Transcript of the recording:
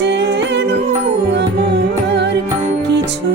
যেন আমার কিছু